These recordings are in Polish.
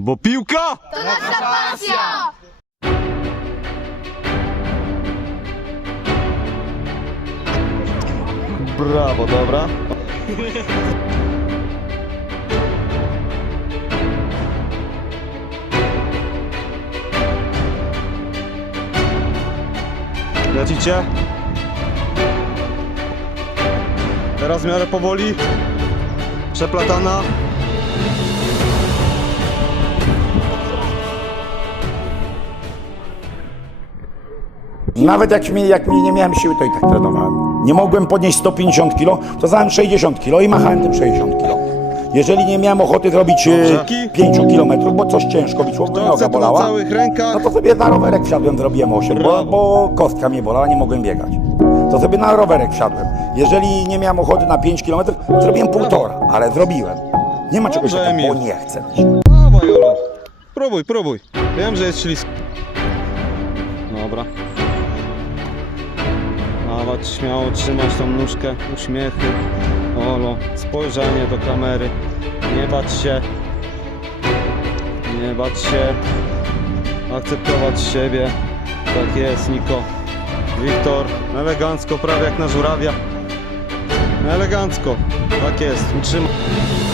Bo piłka To nasza pasja! Brawo, dobra. Lecicie? Teraz w miarę powoli. Przeplatana. Nawet jak, mi, jak mi nie miałem siły, to i tak trenowałem. Nie mogłem podnieść 150 kg, to zająłem 60 kg i machałem tym 60 kg. Jeżeli nie miałem ochoty zrobić Dobrze. 5 km, bo coś ciężko mi szło, bo To noga chce to na bolała, całych rękach. no to sobie na rowerek wsiadłem, zrobiłem 8, bo, bo kostka mnie bolała, nie mogłem biegać. To sobie na rowerek wsiadłem. Jeżeli nie miałem ochoty na 5 km, zrobiłem półtora, ale zrobiłem. Nie ma czegoś Dobrze, takiego, bo Emil. nie chcę. mi się. Dawaj, Jolo. Próbuj, próbuj. Wiem, że jest ślisko. Dobra. Dawać, śmiało trzymać tą nóżkę, uśmiechy. Olo, spojrzenie do kamery. Nie bać się. Nie bać się. Akceptować siebie. Tak jest, Niko. Wiktor, elegancko, prawie jak na żurawia. Elegancko. Tak jest, utrzymaj.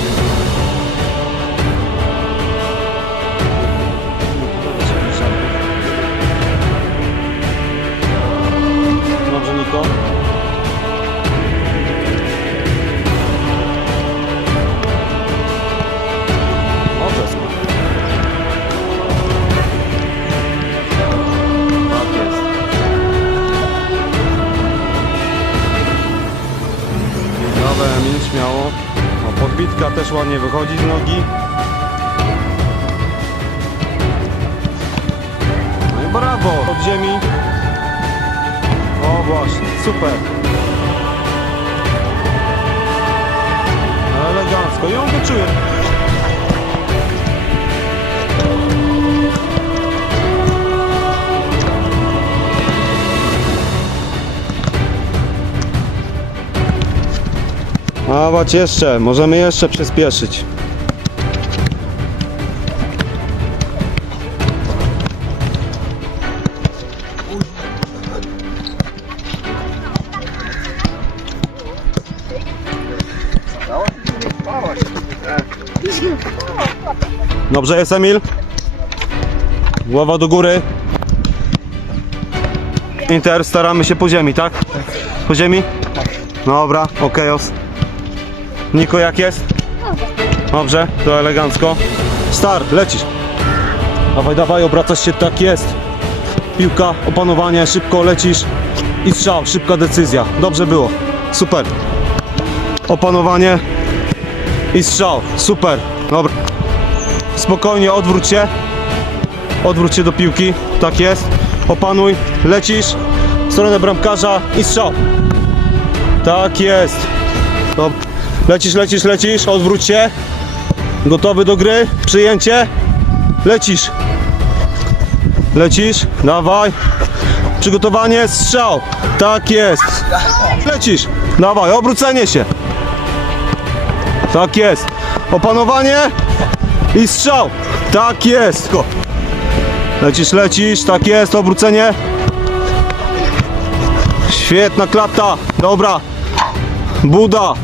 O, podbitka też ładnie wychodzi z nogi. No i brawo! Od ziemi. O właśnie, super. Elegancko i on. Dawać jeszcze, możemy jeszcze przyspieszyć. Dobrze jest Emil. Głowa do góry. Inter, staramy się po ziemi, tak? Po ziemi? Dobra, okejos. Niko, jak jest? Dobrze, to elegancko. Start, lecisz. Dawaj, dawaj, obracasz się, tak jest. Piłka, opanowanie, szybko lecisz. I strzał, szybka decyzja. Dobrze było. Super. Opanowanie. I strzał. Super. Dobra. Spokojnie, odwróć się. Odwróć się do piłki. Tak jest. Opanuj. Lecisz. W stronę bramkarza i strzał. Tak jest. Dob- Lecisz, lecisz, lecisz. Odwróć się. Gotowy do gry. Przyjęcie. Lecisz. Lecisz. Dawaj. Przygotowanie. Strzał. Tak jest. Lecisz. Dawaj. Obrócenie się. Tak jest. Opanowanie i strzał. Tak jest. Lecisz, lecisz. Tak jest. Obrócenie. Świetna klata. Dobra. Buda.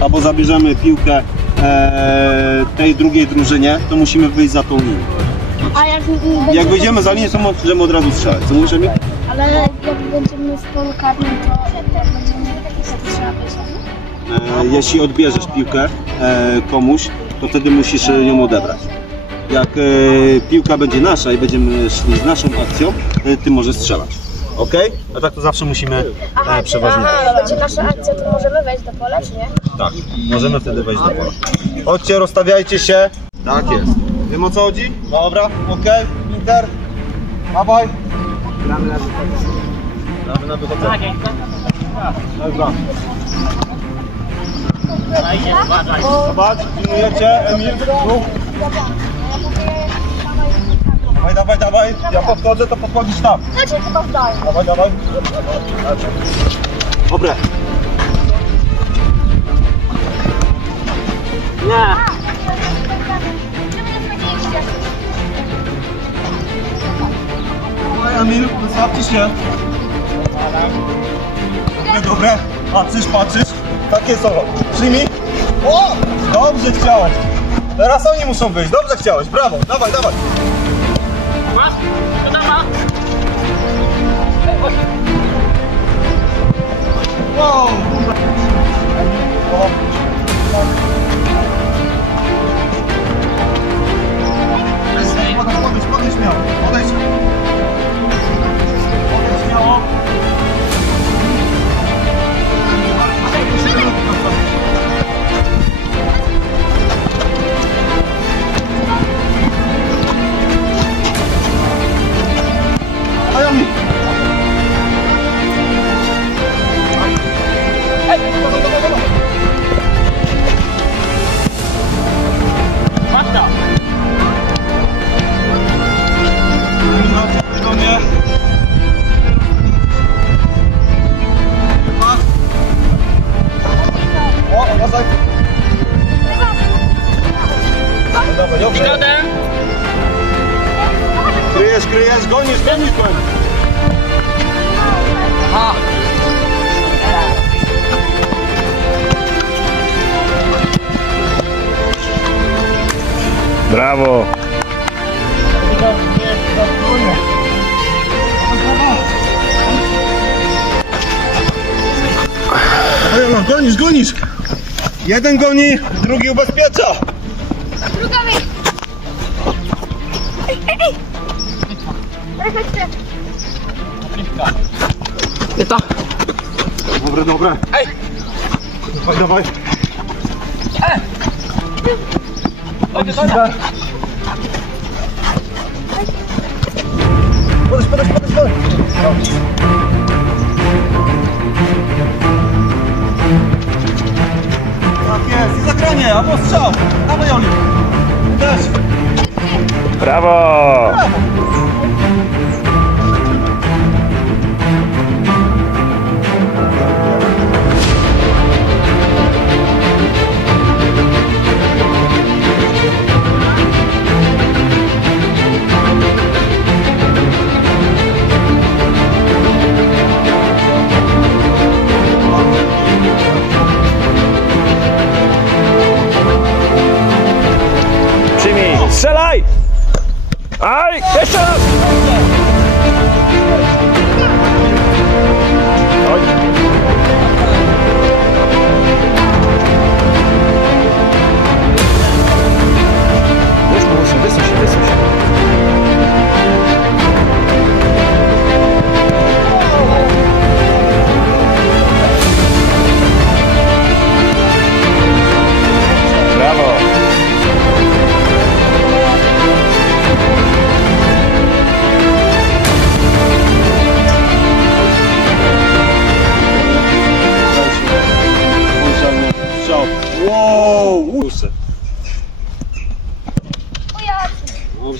Albo zabierzemy piłkę e, tej drugiej drużynie, to musimy wyjść za tą linię. A jak Jak wyjdziemy za linię, to możemy od razu strzelać. Co mówisz, Emil? Ale jak będziemy w polu karnym, to jak będziemy mieli takie. E, jeśli odbierzesz piłkę e, komuś, to wtedy musisz e, ją odebrać. Jak e, piłka będzie nasza i będziemy szli z naszą akcją, e, ty możesz strzelać. Ok? A tak to zawsze musimy e, przeważnie. Aha, jak będzie nasza akcja, to możemy wejść do pola, czy nie? Tak, możemy wtedy wejść do pola. Chodźcie, rozstawiajcie się. Tak jest. Wiem o co chodzi? Dobra, okej, Inter. Dawaj. Gramy na wychodzenie. Gramy na wychodzenie. Dobra. Zobacz, pilnujecie, Emil, tu. Dawaj, dawaj, dawaj. Ja podchodzę, to podchodzisz tam. Znaczy chyba zdaję. Dawaj, dawaj. Dobre. Nie. Dawaj, Emil, wystarczy się. Dobre, dobre. Patrzysz, patrzysz. Takie solo. Przyjmij. O! Dobrze chciałeś. Teraz oni muszą wyjść. Dobrze chciałeś. Brawo. Dawaj, dawaj. 干嘛？要干嘛？快！Dobrze. Kryjesz, kryjesz, gonisz, gonisz, gonisz. Brawo! Ojolo, gonisz, gonisz. Jeden goni, drugi ubezpiecza. Druga mi. Ej, ej, ej. Chodźcie. Dobre, dobre. Ej! Dawaj, dawaj. Podejdź, podejdź, podejdź, podejdź. Tak jest, i zagranie, albo strzał. Dawaj, Oli. Też. Brawo!